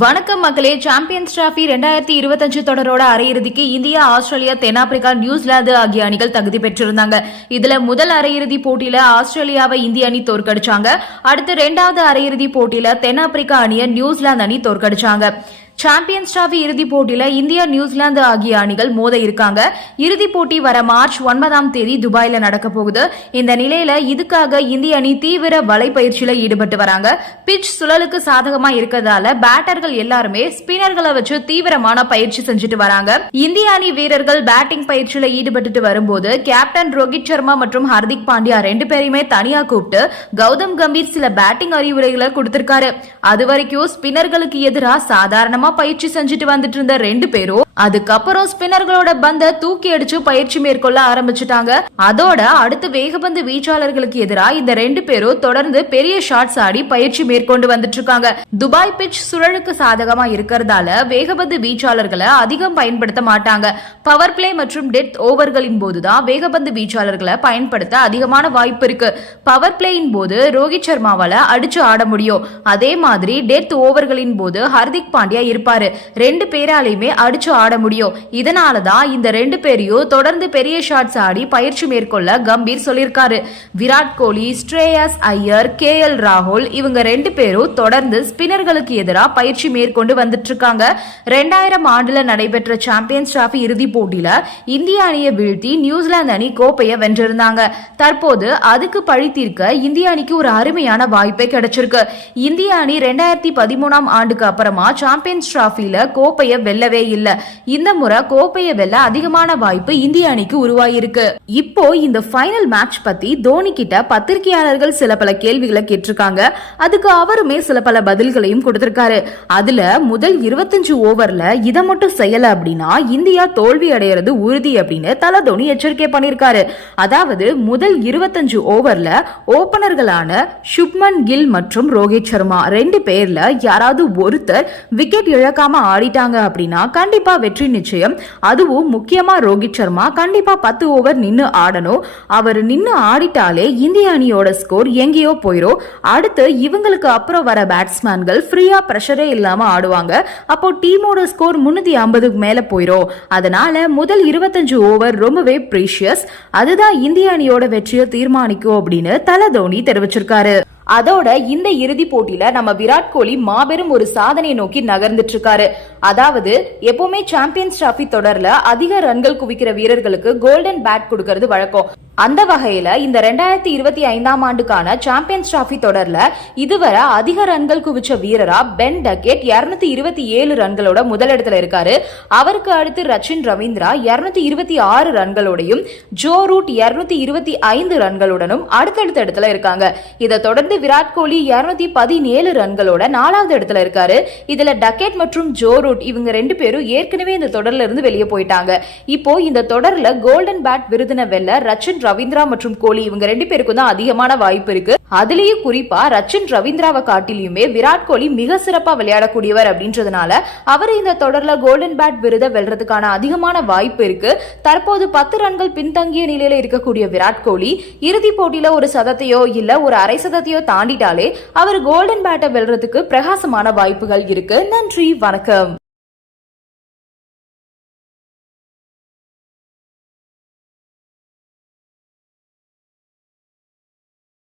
வணக்கம் மக்களே. Champions trophy 2025 தொடரோட அரையிறுதிக்கு இந்தியா, ஆஸ்திரேலியா, தென்னாப்பிரிக்கா, நியூசிலாந்து ஆகிய அணிகள் தகுதி பெற்றிருந்தாங்க. இதுல முதல் அரையிறுதி போட்டியில ஆஸ்திரேலியாவை இந்திய அணி தோற்கடிச்சாங்க. அடுத்து இரண்டாவது அரையிறுதி போட்டியில தென்னாப்பிரிக்கா அணியை நியூசிலாந்து அணி தோற்கடிச்சாங்க. சாம்பியன்ஸ் டிராபி இறுதிப் போட்டியில இந்தியா, நியூசிலாந்து ஆகிய அணிகள் மோத இருக்காங்க. இறுதிப் போட்டி வர மார்ச் 9 துபாயில நடக்க போகுது. இந்த நிலையில இதுக்காக இந்திய அணி தீவிர வலை பயிற்சியில ஈடுபட்டு வராங்க. பிட்ச் சுழலுக்கு சாதகமா இருக்கிறதால பேட்டர்கள் எல்லாருமே ஸ்பின்னர்களை வச்சு தீவிரமான பயிற்சி செஞ்சுட்டு வராங்க. இந்திய அணி வீரர்கள் பேட்டிங் பயிற்சியில ஈடுபட்டு வரும்போது கேப்டன் ரோஹித் சர்மா மற்றும் ஹர்திக் பாண்டியா ரெண்டு பேரையுமே தனியா கூப்பிட்டு கௌதம் கம்பீர் சில பேட்டிங் அறிவுரைகளை கொடுத்திருக்காரு. அதுவரைக்கும் ஸ்பின்னர்களுக்கு எதிராக சாதாரணமா பயிற்சி செஞ்சுட்டு வந்துட்டு இருந்த ரெண்டு பேரும் அதுக்கப்புறம் ஸ்பின்னர்களோட பந்த தூக்கி அடிச்சு பயிற்சி மேற்கொள்ள ஆரம்பிச்சுட்டாங்க. அதோட அடுத்து வேகப்பந்து வீச்சாளர்களுக்கு எதிராக இந்த ரெண்டு பேரும் தொடர்ந்து பெரிய ஷாட்ஸ் ஆடி பயிற்சி மேற்கொண்டு வந்துட்டு இருக்காங்க. துபாய் பிட்ச் சுழலுக்கு சாதகமா இருக்கிறதால வேகப்பந்து வீச்சாளர்களை அதிகம் பயன்படுத்த மாட்டாங்க. பவர் பிளே மற்றும் டெத் ஓவர்களின் போதுதான் வேகப்பந்து வீச்சாளர்களை பயன்படுத்த அதிகமான வாய்ப்பு இருக்கு. பவர் பிளேயின் போது ரோஹித் சர்மாவால அடிச்சு ஆட முடியும். அதே மாதிரி டெத் ஓவர்களின் போது ஹர்திக் பாண்டியா இருப்பாரு. ரெண்டு பேராலையுமே அடிச்சு ஆட முடியும். இதனாலதான் இந்த ரெண்டு பேரையும் தொடர்ந்து பெரிய ஷாட்ஸ் ஆடி பயிற்சி மேற்கொள்ள கம்பீர் சொல்லியிருக்காரு. விராட் கோலி, ஸ்ரேயாஸ் ஐயர், KL ராகுல் இவங்க ரெண்டு பேரும் தொடர்ந்து ஸ்பின்னர்களுக்கு எதிராக பயிற்சி மேற்கொண்டு வந்துட்டு இருக்காங்க. 2000 ஆண்டுல நடைபெற்ற சாம்பியன்ஸ் டிராபி இறுதிப் போட்டியில இந்திய அணியை வீழ்த்தி நியூசிலாந்து அணி கோப்பையை வென்றிருந்தாங்க. தற்போது அதுக்கு பழி தீர்க்க இந்திய அணிக்கு ஒரு அருமையான வாய்ப்பே கிடைச்சிருக்கு. இந்திய அணி 2013 ஆண்டுக்கு அப்புறமா சாம்பியன்ஸ் டிராபில கோப்பையை வெல்லவே இல்ல. இந்த முறை கோப்பையை வெல்ல அதிகமான வாய்ப்பு இந்திய அணிக்கு உருவாயிருக்கு. இப்போ இந்த ஃபைனல் மேட்ச் பத்தி தோனி கிட்ட பத்திரிகையாளர்கள் சில பல கேள்விகளை கேட்டிருக்காங்க. அதுக்கு அவருமே சில பல பதில்களையும் கொடுத்திருக்காரு. அதுல முதல் 25 ஓவர்ல இதை மட்டும் செய்யல அப்படின்னா இந்தியா தோல்வி அடைகிறது உறுதி அப்படின்னு தல தோனி எச்சரிக்கை பண்ணிருக்காரு. அதாவது முதல் 25 ஓவர்ல ஓபனர்களான சுப்மன் கில் மற்றும் ரோஹித் சர்மா ரெண்டு பேர்ல யாராவது ஒருத்தர் விக்கெட் இழக்காம ஆடிட்டாங்க அப்படின்னா கண்டிப்பா வெற்றி நிச்சயம். அதுவும் முக்கியமா ரோஹித் சர்மா கண்டிப்பா 10 ஓவர் நின்னு ஆடணும். அவர் நின்னு ஆடிட்டாலே இந்திய அணியோட ஸ்கோர் எங்கேயோ போயிரும். அடுத்து இவங்களுக்கு அப்புறம் வர பேட்ஸ்மேன்கள் ஃப்ரீயா பிரஷரே இல்லாம ஆடுவாங்க. அப்போ டீமோட ஸ்கோர் 350 மேல போயிரும். அதனால முதல் 25 ஓவர் ரொம்பவே பிரீஷியஸ். அதுதான் இந்திய அணியோட வெற்றியை தீர்மானிக்கும் அப்படின்னு தல தோனி தெரிவிச்சிருக்காரு. அதோட இந்த இறுதி போட்டியில நம்ம விராட் கோலி மாபெரும் ஒரு சாதனை நோக்கி நகர்ந்துட்டு இருக்காரு. அதாவது எப்பவுமே சாம்பியன்ஸ் டிராபி தொடர்ல அதிக ரன்கள் குவிக்கிற வீரர்களுக்கு கோல்டன் பேட் கொடுக்கிறது வழக்கம். அந்த வகையில இந்த 2025 ஆண்டுக்கான சாம்பியன்ஸ் டிராபி தொடர்ல இதுவரை அதிக ரன்கள் குவிச்ச வீரரா பென் டக்கெட் 227 ரன்களோட முதலிடத்துல இருக்காரு. அவருக்கு அடுத்து ரச்சின் ரவீந்திரா 226 ரன்களோடையும் ஜோ ரூட் 225 ரன்களுடனும் அடுத்தடுத்த இடத்துல இருக்காங்க. இதை தொடர்ந்து விராட் கோலி 217 ரன்களோட 4வது இடத்துல இருக்காரு. இதுல டக்கெட் மற்றும் ஜோ ரூட் இவங்க ரெண்டு பேரும் ஏற்கனவே இந்த தொடர்ல இருந்து வெளியே போயிட்டாங்க. இப்போ இந்த தொடர்ல கோல்டன் பேட் விருதினை வெல்ல ரச்சின் ரவீந்திரா மற்றும் கோலி இவங்க ரெண்டு பேருக்கும் தான் அதிகமான வாய்ப்பு இருக்கு. அதுலயும் குறிப்பா ரச்சின் ரவீந்திராவை காட்டிலுமே விராட் கோலி மிக சிறப்பா விளையாடக்கூடியவர் அப்படின்றதுனால அவர் இந்த தொடர்ல கோல்டன் பேட் விருதை வெல்றதுக்கான அதிகமான வாய்ப்பு இருக்கு. தற்போது 10 ரன்கள் பின்தங்கிய நிலையில இருக்கக்கூடிய விராட் கோலி இறுதி போட்டியில ஒரு சதத்தையோ இல்ல ஒரு அரை சதத்தையோ தாண்டிட்டாலே அவர் கோல்டன் பேட்டை வெல்றதுக்கு பிரகாசமான வாய்ப்புகள் இருக்கு. நன்றி, வணக்கம்.